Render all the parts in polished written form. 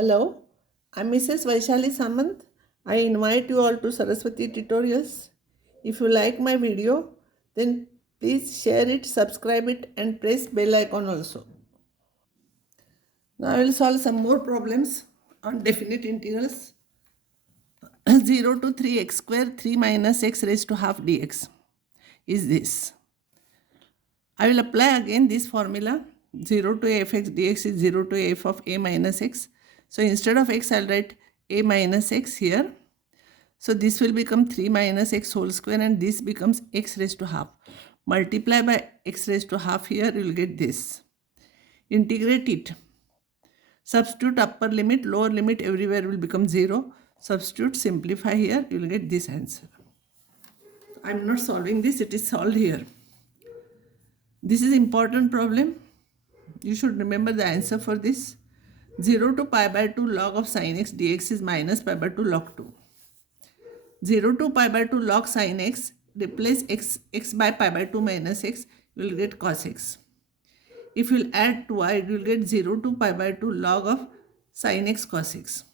Hello, I'm Mrs. Vaishali Samant. I invite you all to Saraswati Tutorials. If you like my video, then please share it, subscribe it and press bell icon also. Now I will solve some more problems on definite integrals. 0 to 3x square 3 minus x raised to half dx is this. I will apply again this formula. 0 to a fx dx is 0 to a f of a minus x. So instead of x, I'll write a minus x here. So this will become 3 minus x whole square and this becomes x raised to half. Multiply by x raised to half here, you will get this. Integrate it. Substitute upper limit, lower limit everywhere will become 0. Substitute, simplify here, you will get this answer. I am not solving this, it is solved here. This is important problem. You should remember the answer for this. 0 to pi by 2 log of sin x dx is minus pi by 2 log 2. 0 to pi by 2 log sin x, replace x by pi by 2 minus x, you will get cos x. If you will add 2i, you will get 0 to pi by 2 log of sin x cos x.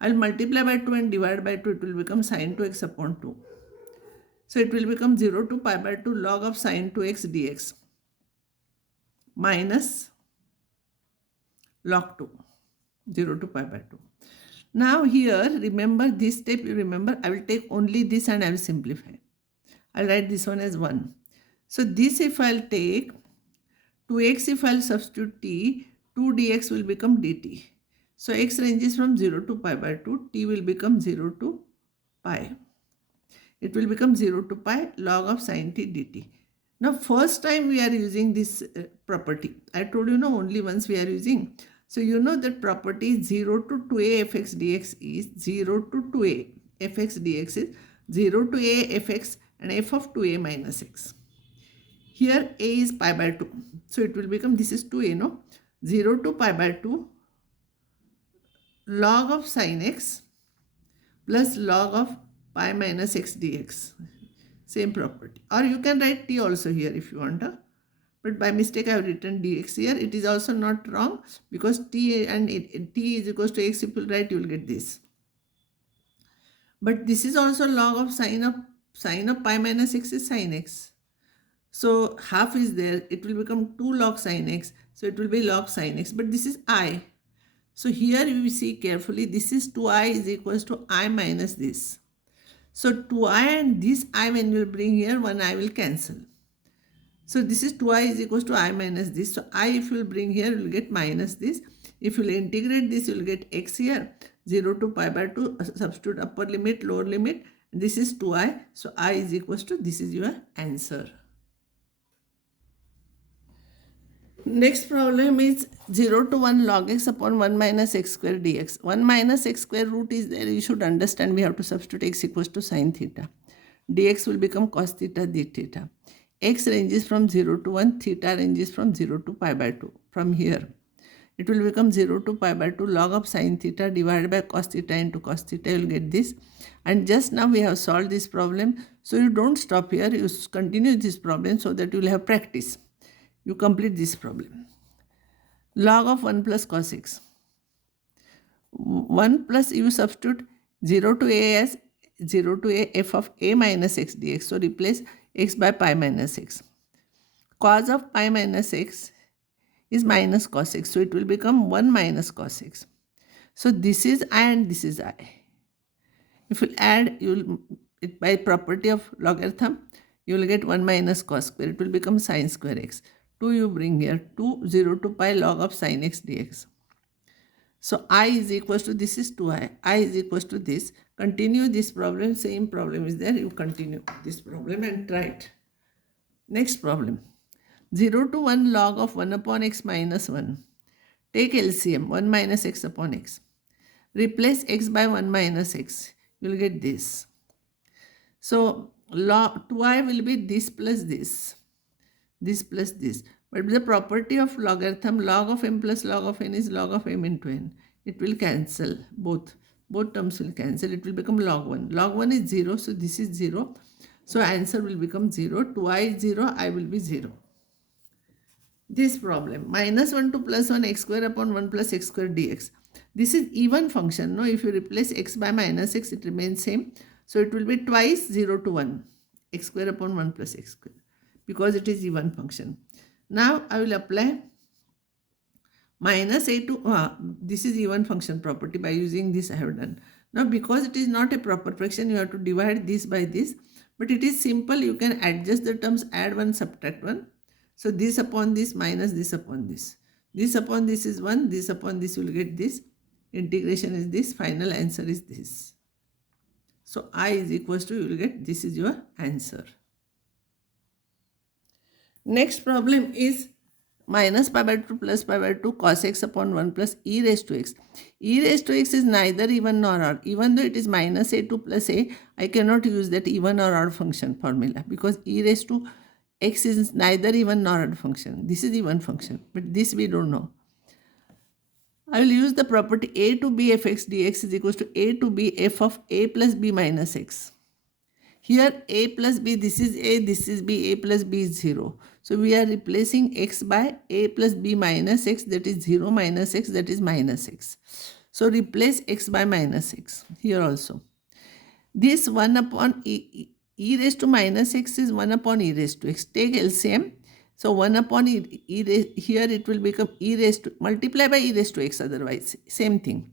I will multiply by 2 and divide by 2, it will become sin 2x upon 2. So it will become 0 to pi by 2 log of sin 2x dx minus log 2, 0 to pi by 2. Now here, remember this step, you remember, I will take only this and I will simplify. I'll write this one as 1. So this if I'll take 2x, if I'll substitute t, 2 dx will become dt. So x ranges from 0 to pi by 2, t will become 0 to pi. It will become 0 to pi log of sin t dt. Now first time we are using this property. I told you no, only once we are using. So you know that property 0 to 2a fx dx is 0 to 2a fx dx is 0 to a fx and f of 2a minus x. Here a is pi by 2. So it will become, this is 2a, no? 0 to pi by 2 log of sin x plus log of pi minus x dx. Same property. Or you can write t also here if you want. But by mistake I have written dx here. It is also not wrong because t and t is equals to x. If you write, you will get this. But this is also log of sin of pi minus x is sin x. So half is there. It will become 2 log sin x. So it will be log sin x. But this is I. So here you see carefully. This is 2i is equals to I minus this. So 2i and this I when you will bring here, 1i will cancel. So this is 2i is equals to I minus this. So I if you will bring here, you will get minus this. If you will integrate this, you will get x here. 0 to pi by 2, substitute upper limit, lower limit. This is 2i. So I is equals to, this is your answer. Next problem is 0 to 1 log x upon 1 minus x square dx. 1 minus x square root is there. You should understand we have to substitute x equals to sin theta. Dx will become cos theta d theta. X ranges from 0 to 1. Theta ranges from 0 to pi by 2. From here, it will become 0 to pi by 2 log of sin theta divided by cos theta into cos theta. You will get this. And just now we have solved this problem. So you don't stop here. You continue this problem so that you will have practice. You complete this problem. Log of 1 plus cos x. 1 plus you substitute 0 to a as 0 to a f of a minus x dx. So replace x by pi minus x. Cos of pi minus x is minus cos x. So it will become 1 minus cos x. So this is I and this is I. If you add, you will, by property of logarithm, you will get 1 minus cos square. It will become sin square x. 2 you bring here, 2, 0 to pi log of sin x dx. So I is equals to, this is 2i, I is equals to this. Continue this problem, same problem is there. You continue this problem and try it. Next problem. 0 to 1 log of 1 upon x minus 1. Take LCM, 1 minus x upon x. Replace x by 1 minus x. You will get this. So log 2i will be this plus this. This plus this. But the property of logarithm, log of m plus log of n is log of m into n. It will cancel both. Both terms will cancel. It will become log 1. Log 1 is 0. So this is 0. So answer will become 0. 2i is 0. I will be 0. This problem. Minus 1 to plus 1 x square upon 1 plus x square dx. This is even function. No, if you replace x by minus x, it remains same. So it will be twice 0 to 1, x square upon 1 plus x square, because it is even function. Now I will apply minus a to, this is even function property. By using this I have done. Now because it is not a proper fraction, you have to divide this by this. But it is simple, you can adjust the terms, add 1, subtract 1. So this upon this minus this upon this. This upon this is 1, this upon this you will get this. Integration is this, final answer is this. So I is equals to, you will get, this is your answer. Next problem is minus pi by 2 plus pi by 2 cos x upon 1 plus e raised to x. E raised to x is neither even nor odd. Even though it is minus a 2 plus a, I cannot use that even or odd function formula, because e raised to x is neither even nor odd function. This is even function, but this we don't know. I will use the property a to b f x dx is equals to a to b f of a plus b minus x. Here a plus b, this is a, this is b, a plus b is 0. So we are replacing x by a plus b minus x, that is 0 minus x, that is minus x. So replace x by minus x here also. This 1 upon e raised to minus x is 1 upon e raised to x. Take LCM. So 1 upon here it will become e raised to, multiply by e raised to x, otherwise same thing.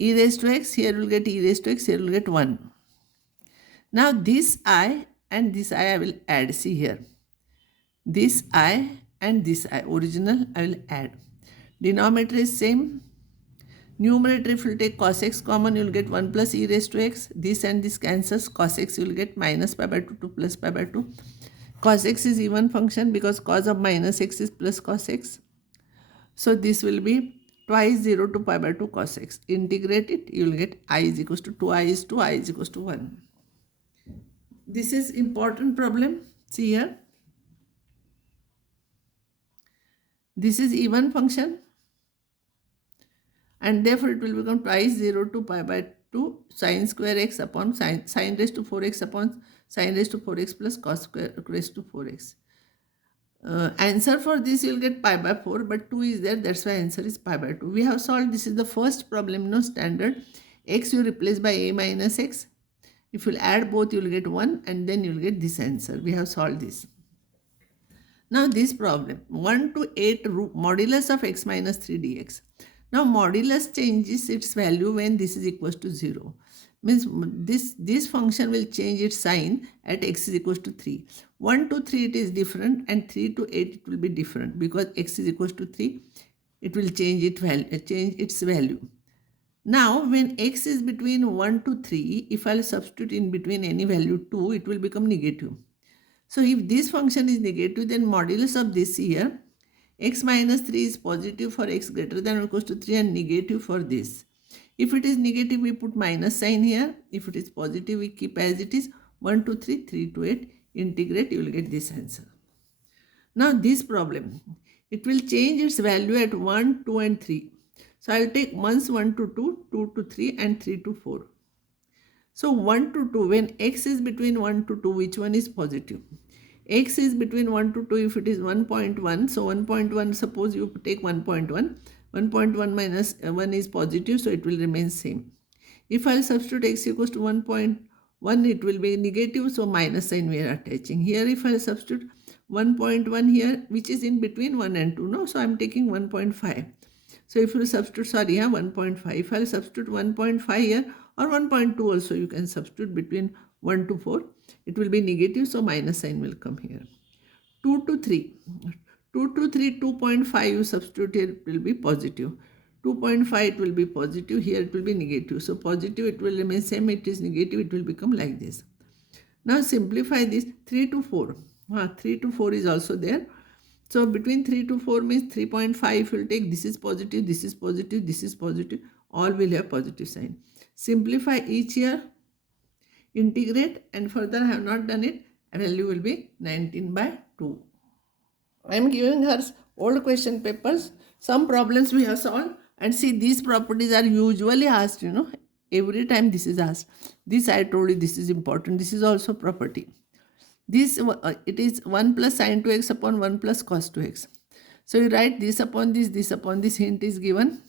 E raised to x, here will get e raised to x, here will get 1. Now this I and this I will add. See here. This I and this I, original, I will add. Denominator is same. Numerator, if you take cos x common, you will get 1 plus e raised to x. This and this cancels. Cos x you will get minus pi by 2 to plus pi by 2. Cos x is even function because cos of minus x is plus cos x. So this will be twice 0 to pi by 2 cos x. Integrate it, you will get I is equals to 2i is 2, I is equals to 1. This is important problem. See here. This is even function. And therefore it will become twice 0 to pi by 2 sine square x upon sine raised to 4x upon sine raised to 4x plus cos square raised to 4x. Answer for this you will get pi by 4, but 2 is there, that's why answer is pi by 2. We have solved, this is the first problem, no standard. X you replace by a minus x. If you add both, you will get 1 and then you will get this answer. We have solved this. Now this problem, 1 to 8 root modulus of x minus 3 dx. Now modulus changes its value when this is equals to 0. Means this function will change its sign at x is equals to 3. 1 to 3 it is different and 3 to 8 it will be different, because x is equals to 3 it will change its value. Now when x is between 1 to 3, if I will substitute in between any value 2, it will become negative. So if this function is negative, then modulus of this here, x minus 3 is positive for x greater than or equals to 3 and negative for this. If it is negative, we put minus sign here. If it is positive, we keep as it is. 1 to 3, 3 to 8, integrate, you will get this answer. Now this problem, it will change its value at 1, 2 and 3. So I will take once 1 to 2, 2 to 3 and 3 to 4. So 1 to 2, when x is between 1 to 2, which one is positive? X is between 1 to 2, if it is 1.1, so 1.1, suppose you take 1.1, 1.1 minus 1 is positive, so it will remain same. If I substitute x equals to 1.1, it will be negative, so minus sign we are attaching. Here if I substitute 1.1 here, which is in between 1 and 2, no? So I am taking 1.5. So if you substitute, 1.5. If I substitute 1.5 here or 1.2 also, you can substitute between 1 to 4. It will be negative, so minus sign will come here. 2 to 3. 2 to 3, 2.5 you substitute here, it will be positive. 2.5 it will be positive, here it will be negative. So positive it will remain same, it is negative, it will become like this. Now simplify this, 3 to 4. 3 to 4 is also there. So between 3 to 4 means 3.5 will take, this is positive, this is positive, this is positive, all will have positive sign. Simplify each here, integrate, and further I have not done it, value will be 19 by 2. I am giving her old question papers, some problems we have solved, and see these properties are usually asked, every time this is asked. This I told you, this is important, this is also property. This, it is 1 plus sin 2x upon 1 plus cos 2x. So you write this upon this upon this, hint is given.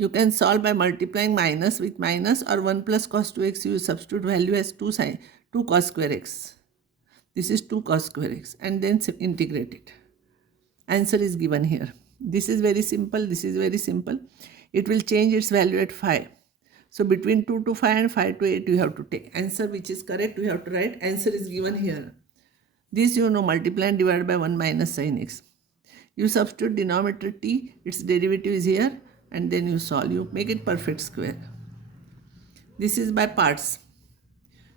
You can solve by multiplying minus with minus, or 1 plus cos 2x, you substitute value as 2 cos square x. This is 2 cos square x, and then integrate it. Answer is given here. This is very simple. This is very simple. It will change its value at 5. So between 2 to 5 and 5 to 8, you have to take. Answer which is correct, you have to write. Answer is given here. This you know, multiply and divide by 1 minus sin x. You substitute denominator t, its derivative is here, and then you solve. You make it perfect square. This is by parts.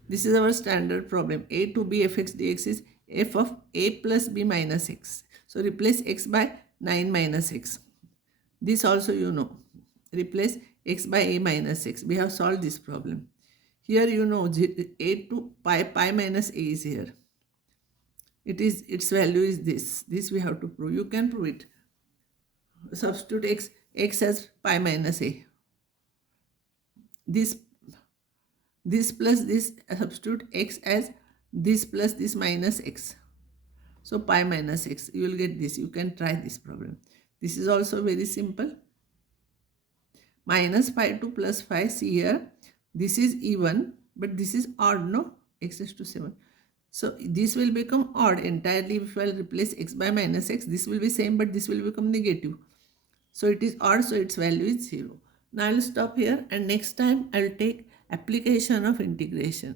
This is our standard problem. A to b fx dx is f of a plus b minus x. So replace x by 9 minus x. This also you know. Replace x by a minus x. We have solved this problem. Here you know a to pi minus a is here. Its value is this. This we have to prove. You can prove it. Substitute x as pi minus a. This plus this, substitute x as this plus this minus x. So pi minus x. You will get this. You can try this problem. This is also very simple. Minus pi to plus 5. See here. This is even, but this is odd, no? X raised to 7. So this will become odd entirely if I will replace x by minus x. This will be same, but this will become negative. So it is odd, so its value is 0. Now I will stop here, and next time I will take application of integration.